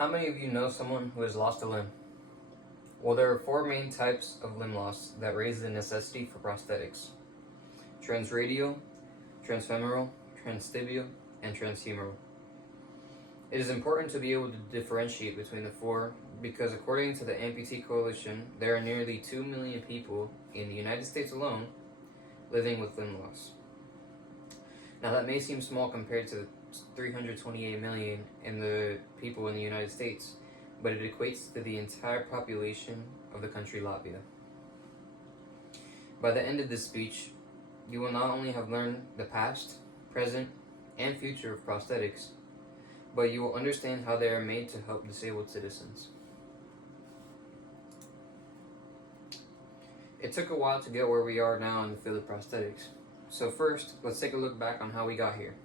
How many of you know someone who has lost a limb? Well, there are four main types of limb loss that raise the necessity for prosthetics: transradial, transfemoral, transtibial, and transhumeral. It is important to be able to differentiate between the four because, according to the Amputee Coalition, there are nearly 2 million people in the United States alone living with limb loss. Now, that may seem small compared to the 328 million in the people in the United States, but it equates to the entire population of the country Latvia. By the end of this speech, you will not only have learned the past, present, and future of prosthetics, but you will understand how they are made to help disabled citizens. It took a while to get where we are now in the field of prosthetics. So first, let's take a look back on how we got here.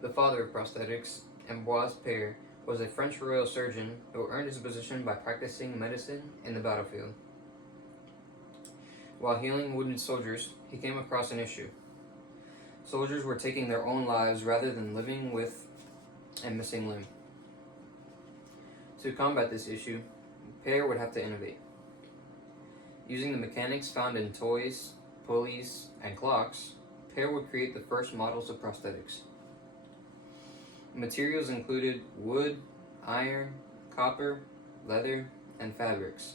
The father of prosthetics, Ambroise Paré, was a French royal surgeon who earned his position by practicing medicine in the battlefield. While healing wounded soldiers, he came across an issue. Soldiers were taking their own lives rather than living with a missing limb. To combat this issue, Paré would have to innovate. Using the mechanics found in toys, pulleys, and clocks, Paré would create the first models of prosthetics. Materials included wood, iron, copper, leather, and fabrics.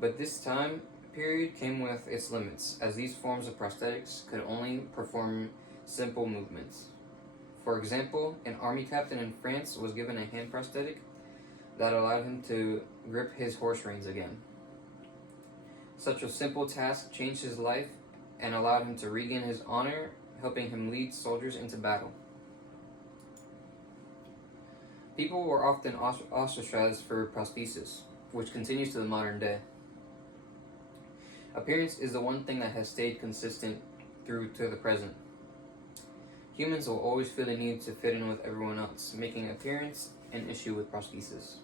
But this time period came with its limits, as these forms of prosthetics could only perform simple movements. For example, an army captain in France was given a hand prosthetic that allowed him to grip his horse reins again. Such a simple task changed his life and allowed him to regain his honor, helping him lead soldiers into battle. People were often ostracized for prosthesis, which continues to the modern day. Appearance is the one thing that has stayed consistent through to the present. Humans will always feel the need to fit in with everyone else, making appearance an issue with prosthesis.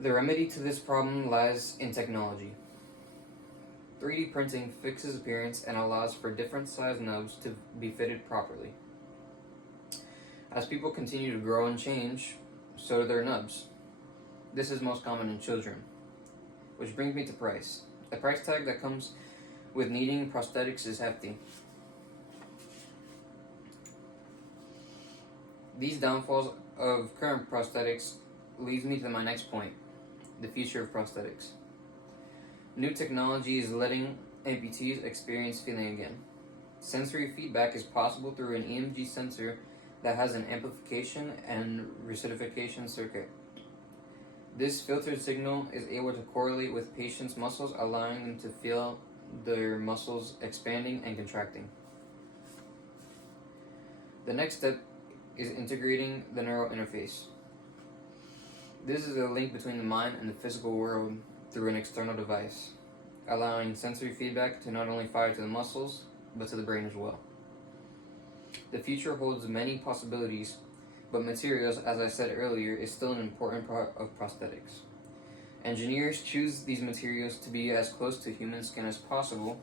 The remedy to this problem lies in technology. 3D printing fixes appearance and allows for different size nubs to be fitted properly. As people continue to grow and change, so do their nubs. This is most common in children. Which brings me to price. The price tag that comes with needing prosthetics is hefty. These downfalls of current prosthetics leads me to my next point: the future of prosthetics. New technology is letting amputees experience feeling again. Sensory feedback is possible through an EMG sensor that has an amplification and recertification circuit. This filtered signal is able to correlate with patients' muscles, allowing them to feel their muscles expanding and contracting. The next step is integrating the neural interface. This is a link between the mind and the physical world through an external device, allowing sensory feedback to not only fire to the muscles, but to the brain as well. The future holds many possibilities, but materials, as I said earlier, is still an important part of prosthetics. Engineers choose these materials to be as close to human skin as possible.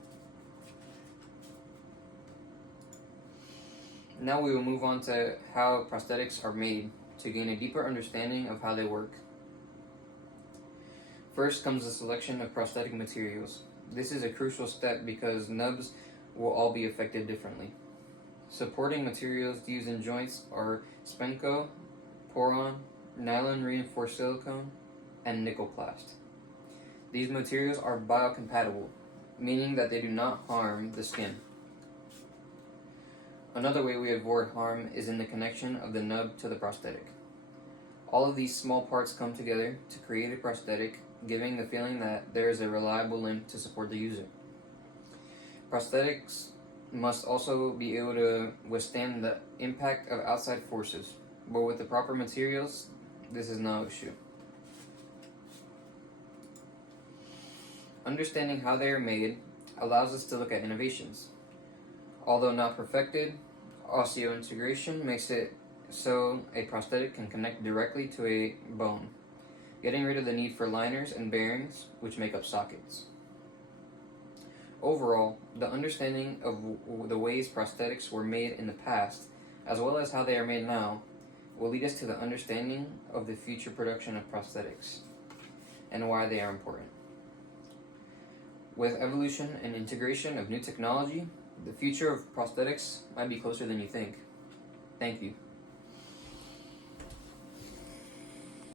Now we will move on to how prosthetics are made to gain a deeper understanding of how they work. First comes the selection of prosthetic materials. This is a crucial step because nubs will all be affected differently. Supporting materials used in joints are Spenco, Poron, nylon reinforced silicone, and Nickelplast. These materials are biocompatible, meaning that they do not harm the skin. Another way we avoid harm is in the connection of the nub to the prosthetic. All of these small parts come together to create a prosthetic, giving the feeling that there is a reliable limb to support the user. Prosthetics must also be able to withstand the impact of outside forces, but with the proper materials, this is no issue. Understanding how they are made allows us to look at innovations. Although not perfected, osseointegration makes it so a prosthetic can connect directly to a bone, getting rid of the need for liners and bearings, which make up sockets. Overall, the understanding of the ways prosthetics were made in the past, as well as how they are made now, will lead us to the understanding of the future production of prosthetics and why they are important. With evolution and integration of new technology, the future of prosthetics might be closer than you think. Thank you.